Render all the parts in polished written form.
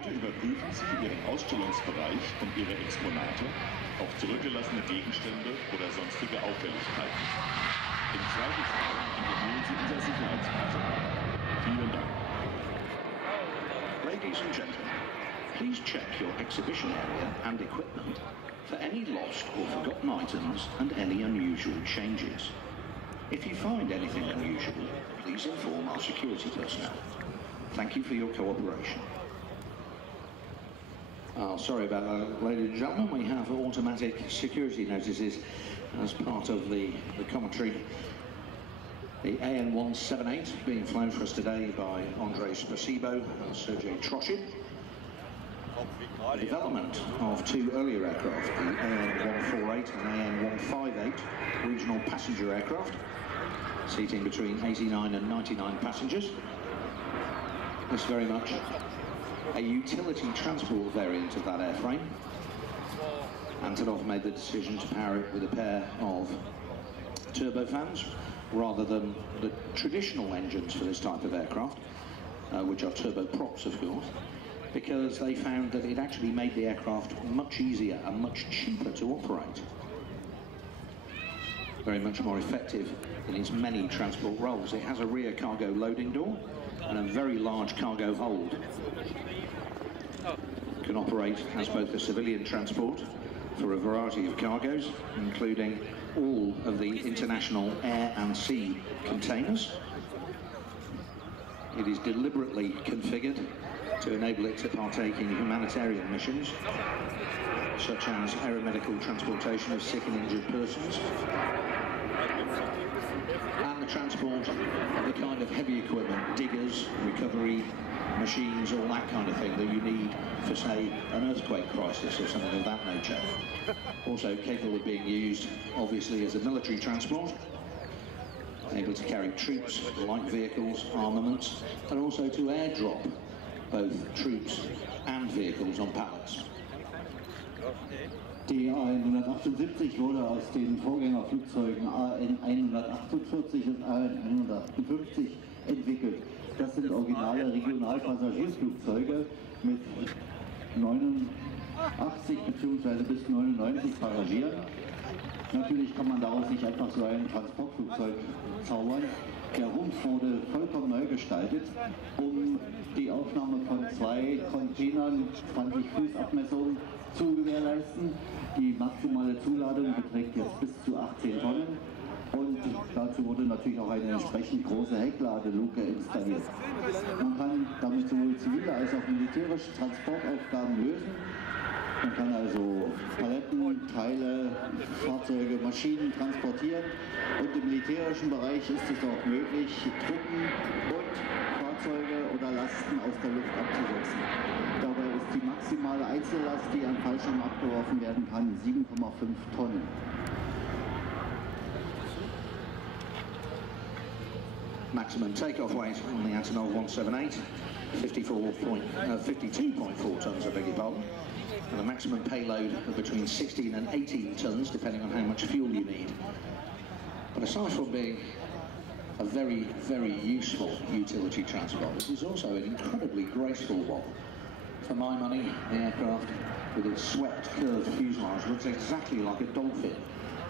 Bitte überprüfen Sie Ihren Ausstellungsbereich und Ihre Exponate auf zurückgelassene Gegenstände oder sonstige Auffälligkeiten. Im Zweifelsfall informieren Sie unser Sicherheitspersonal. Vielen Dank. Ladies and gentlemen, please check your exhibition area and equipment for any lost or forgotten items and any unusual changes. If you find anything unusual, please inform our security personnel. Thank you for your cooperation. Sorry about that, ladies and gentlemen. We have automatic security notices as part of the commentary. The AN178 being flown for us today by Andrei Spasibo and Sergei Troshin. The development of two earlier aircraft, the AN148 and AN158, regional passenger aircraft, seating between 89 and 99 passengers. This very much a utility transport variant of that airframe. Antonov made the decision to power it with a pair of turbofans rather than the traditional engines for this type of aircraft, which are turboprops, of course, because they found that it actually made the aircraft much easier and much cheaper to operate. Very much more effective in its many transport roles. It has a rear cargo loading door and a very large cargo hold. It can operate as both a civilian transport for a variety of cargoes, including all of the international air and sea containers. It is deliberately configured to enable it to partake in humanitarian missions, such as aeromedical transportation of sick and injured persons, and the transport of the kind of heavy equipment, diggers, recovery machines, all that kind of thing that you need for, say, an earthquake crisis or something of that nature. Also capable of being used, obviously, as a military transport, able to carry troops, light vehicles, armaments, and also to airdrop both troops and vehicles on pallets. Die AN178 wurde aus den Vorgängerflugzeugen AN148 und AN158 entwickelt. Das sind originale Regionalpassagierflugzeuge mit 89 bzw. bis 99 Passagieren. Natürlich kann man daraus nicht einfach so ein Transportflugzeug zaubern. Der Rumpf wurde vollkommen neu gestaltet, um die Aufnahme von zwei Containern 20 Fuß Abmessung zu gewährleisten. Die maximale Zuladung beträgt jetzt bis zu 18 Tonnen. Und dazu wurde natürlich auch eine entsprechend große Heckladeluke installiert. Man kann damit sowohl zivile als auch militärische Transportaufgaben lösen. Man kann also Paletten, Teile, Fahrzeuge, Maschinen transportieren. Und im militärischen Bereich ist es auch möglich, Truppen und Fahrzeuge oder Lasten aus der Luft abzusetzen. Dabei ist die maximale Einzellast, die an Fallschirm abgeworfen werden kann, 7,5 Tonnen. Maximum takeoff weight on the Antonov 178, 52.4 tons, I beg your pardon, and a maximum payload of between 16 and 18 tons, depending on how much fuel you need. But aside from being a very, very useful utility transport, this is also an incredibly graceful one. For my money, the aircraft, with its swept, curved fuselage, looks exactly like a dolphin.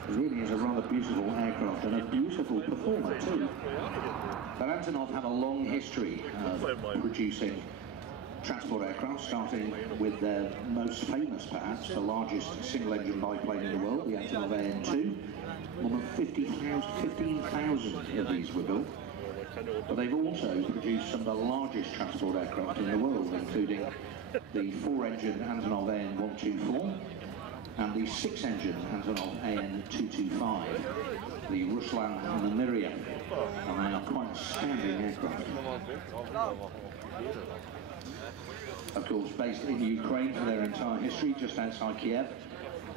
It really is a rather beautiful aircraft and a beautiful performer too. But Antonov have a long history of producing transport aircraft, starting with their most famous, perhaps, the largest single-engine biplane in the world, the Antonov AN2. More than 15,000 of these were built. But they've also produced some of the largest transport aircraft in the world, including the 4-engine Antonov AN124, and the 6-engine Antonov AN225, the Ruslan and the Miriam, and they are quite astounding aircraft. Of course, based in Ukraine for their entire history, just outside Kiev.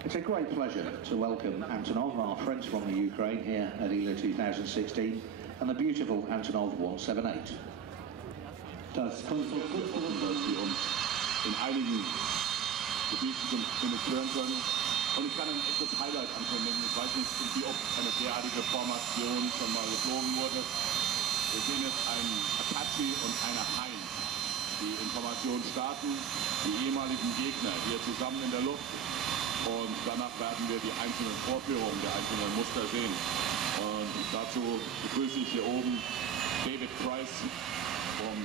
It's a great pleasure to welcome Antonov, our friends from the Ukraine, here at ILA 2016, and the beautiful Antonov 178. Das Konstruktionsprogramm, das wir uns in einigen Gebieten hören können. Und ich kann ein echtes Highlight ankündigen. Ich weiß nicht, wie oft eine derartige Formation schon mal geflogen wurde. Wir sehen jetzt einen Apache und eine Heinz. die Information starten, die ehemaligen Gegner hier zusammen in der Luft und danach werden wir die einzelnen Vorführungen der einzelnen Muster sehen. Und dazu begrüße ich hier oben David Price vom